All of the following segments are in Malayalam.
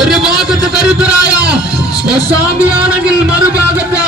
ഒരു ഭാഗത്ത് കരുത്തരായ സ്വസാമിയാണെങ്കിൽ മറുഭാഗത്ത്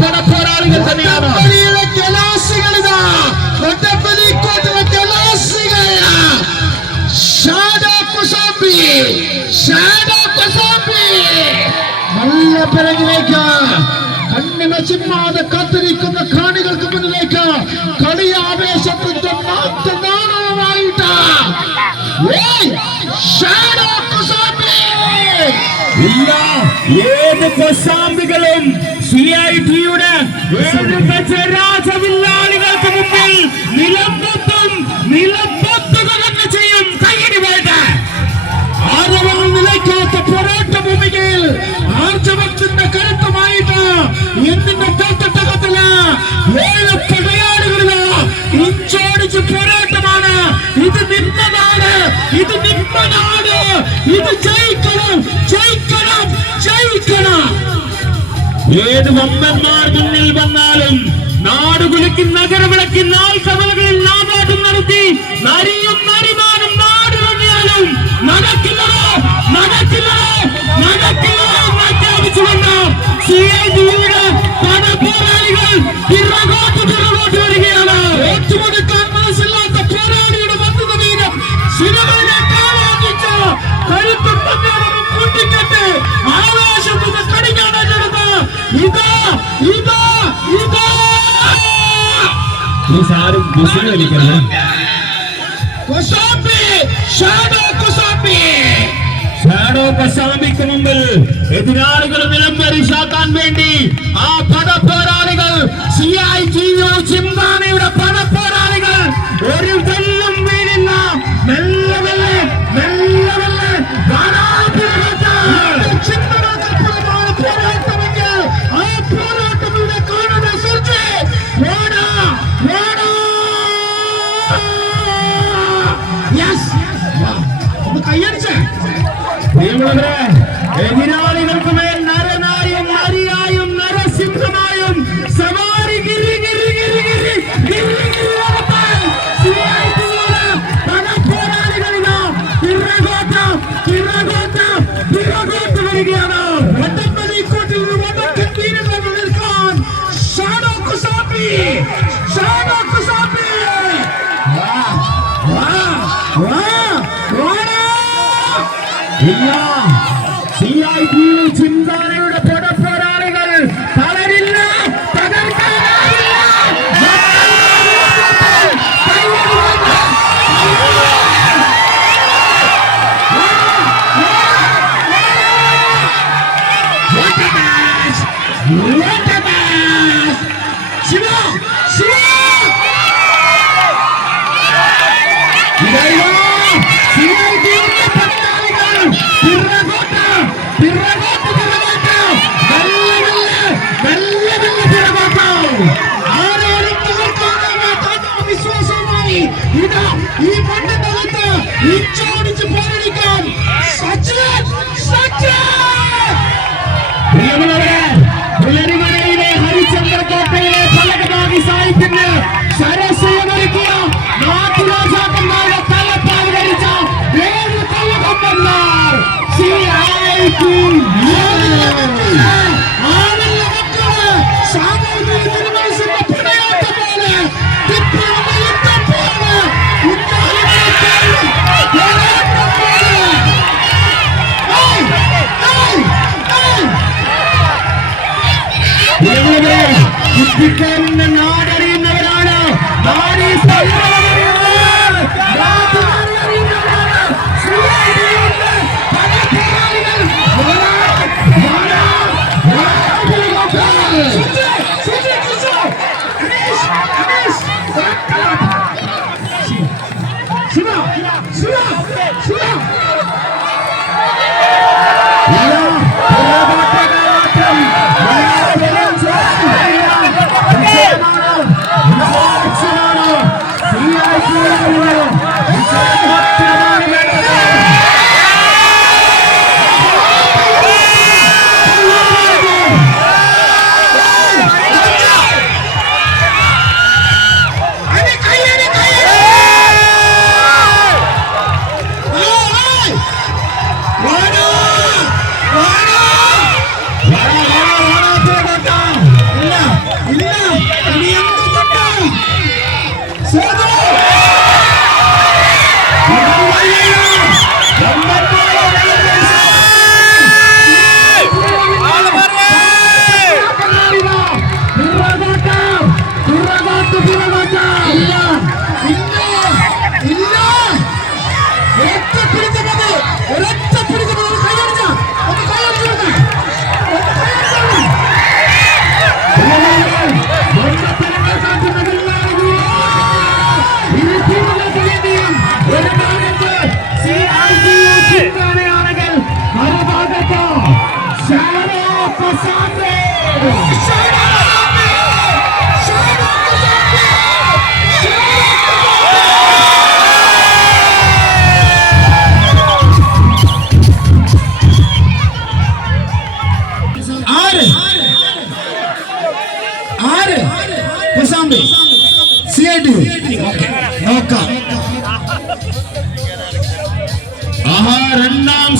പണപ്പോരാളികൾ തന്നെയാണ്. നല്ല പിറകിലേക്ക്. കണ്ണിന് ചിമ്മാതെ കാത്തിരിക്കുന്ന കാണികൾക്ക് മുന്നിലേക്ക് കളിയാവേ എല്ലാ ഏത് കൊശാമ്പികളും സി ഐ ടിയുടെ ഏഴ് രാജവില്ലാളികൾക്ക് മുമ്പിൽ നിലമ്പത്തും നിലമ്പത്തുകടന്ന് ചെയ്യും? കയ്യടി വേണ്ട ആരവങ്ങൾ നിലയ്ക്കാത്ത പോരാട്ട ഭൂമികയിൽ ആർജവത്തിന്റെ ഏത് വമ്പന്മാർ മുന്നിൽ വന്നാലും നാടുകുലുക്കി നഗരമിളക്കി സഭകളിൽ നാടാട്ടം നടത്തി നരിയും നരിമാനും നാട് വന്നാലും നടക്കില്ല നടക്കില്ലതോ നടക്കില്ലതോ പ്രഖ്യാപിച്ചുകൊണ്ട് ബസ്സിന് വലിക്കണം ഷാഡോ കസാബിക്ക് മുമ്പിൽ എതിരാളികൾ വിലംബരിച്ചാക്കാൻ വേണ്ടി ആ പടപ്പോരാളികൾ സി ഐ ജി ഒ ഒരു വെള്ളം ഇല്ല. സി ഐ ചിന്താരയുടെ ಆಡಳಿತ ವಿಶ್ವಾಸವಾಗಿ ಇದ ಈ ಮಂಡಲದ can't.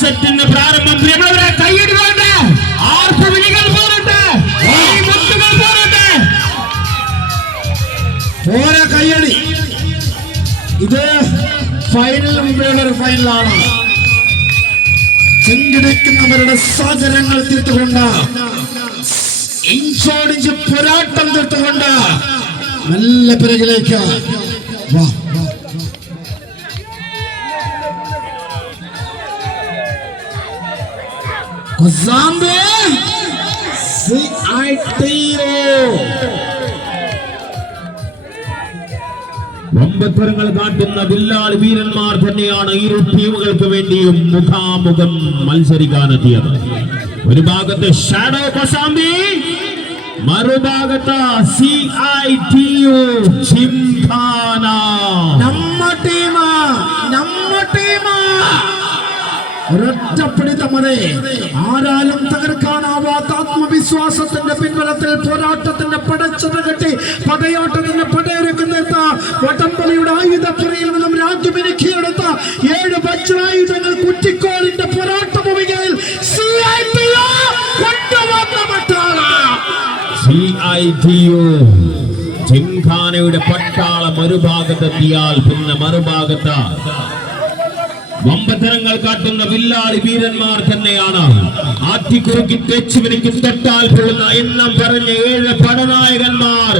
സെറ്റിന്റെ പ്രാരംഭം. പ്രിയമുള്ളവരെ കൈയടി വേണ്ട? ആർപ്പ് വിളികൾ പോരട്ടെ? ഈ മുത്തുകൾ പോരട്ടെ? ഓരോ കയ്യടി. ഇത് ഫൈനൽ മുമ്പേയുള്ള ഒരു ഫൈനലാണ് ചെങ്കിടിക്കുന്നവരുടെ സാഹചര്യങ്ങൾ തീർത്തുകൊണ്ട് ഇഞ്ചോടിഞ്ച് പോരാട്ടം തീർത്തുകൊണ്ട് നല്ല പിറകിലേക്ക് വാ. Ozambe si Aitiro. ഒമ്പത്തരങ്ങൾ കാട്ടുന്ന വില്ലാളി വീരന്മാർ തന്നെയാണ് ഇരു ടീമുകൾക്ക് വേണ്ടിയും മുഖാമുഖം മത്സരിക്കാനെത്തിയത്. ഒരു ഭാഗത്ത് ഷാഡോ കൊസാമ്പി മറുഭാഗത്ത് C I T U Gymkhana നമ്മ ടീമാ നമ്മ ടീമാ ഒരൊറ്റപ്പിടിത്തമതെ ആരാലും തകർക്കാനാവാത്ത ആത്മവിശ്വാസത്തിന്റെ പിൻബലത്തിൽ പോരാട്ടത്തിന്റെ പടച്ചത കെട്ടി പടയോട്ടത്തിന്റെ പടയൊരുക്കുന്നെത്ത വടംവലിയുടെ ആയുധപ്പുറയിൽ നിന്നും രാജ്യമിരുക്കിയെടുത്ത ഏഴ് വജ്രായുധങ്ങൾ കുറ്റിക്കോളിന്റെ പോരാട്ട ഭൂമികയിൽ കൊണ്ടുവന്ന സി ഐ ടി ചിംഖാനയുടെ പട്ടാളം ഒരു ഭാഗത്തെത്തിയാൽ പിന്നെ മറുഭാഗത്ത് വമ്പത്തരങ്ങൾ കാട്ടുന്ന വില്ലാളി വീരന്മാർ തന്നെയാണ് ആറ്റിക്കുറുക്കി തെച്ചുവിനിക്ക് തെട്ടാൽ പൊള്ളുന്ന എണ്ണം പറഞ്ഞ ഏഴ് പടനായകന്മാർ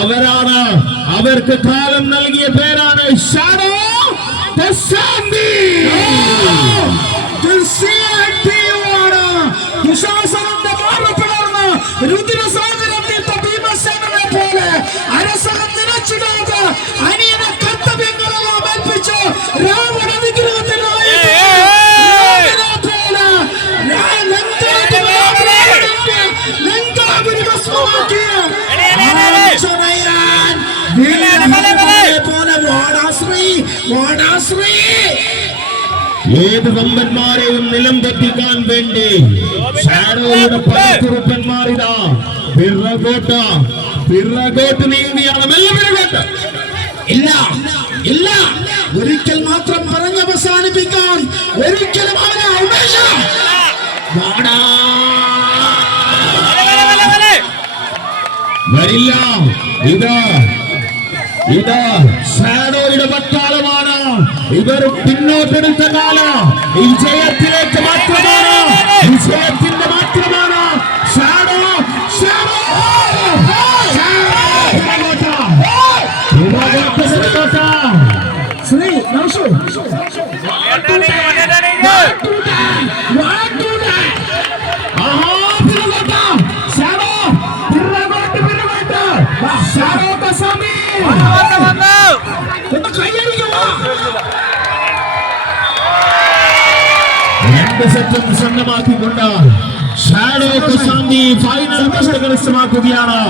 അവരാണ് അവർക്ക് കാലം നൽകിയ പേരാണ് ഷാഡോ ദശാന്തി. തീർച്ചയായിട്ടുമാണ് ദുശാസനന്റെ മാറ് പിളർന്ന് ഏത് സമ്പന്മാരെയും നിലം തെറ്റിക്കാൻ വേണ്ടി ഷാഡോയുടെ പടക്കുറുപ്പന്മാർ പിറകോട്ട പിറകോട്ട് നീങ്ങിയാണ് മെല്ലെ പിറകോട്ട്. ഇല്ല ഇല്ല. ഒരിക്കൽ മാത്രം പറഞ്ഞ് അവസാനിപ്പിക്കാൻ ഒരിക്കലും അവനെ വാടാ. വരില്ല. ഇതാ ഇതാ ഷാഡോയുടെ പട്ടാളമാണ്. ഇവർ പിന്നോട്ടെടുത്ത കാലം. വിജയത്തിലേക്ക് സെറ്റും സ്വന്തമാക്കിക്കൊണ്ട് ഷാഡോ ഫൈനൽ കഷ്ട കരസ്ഥമാക്കുകയാണ്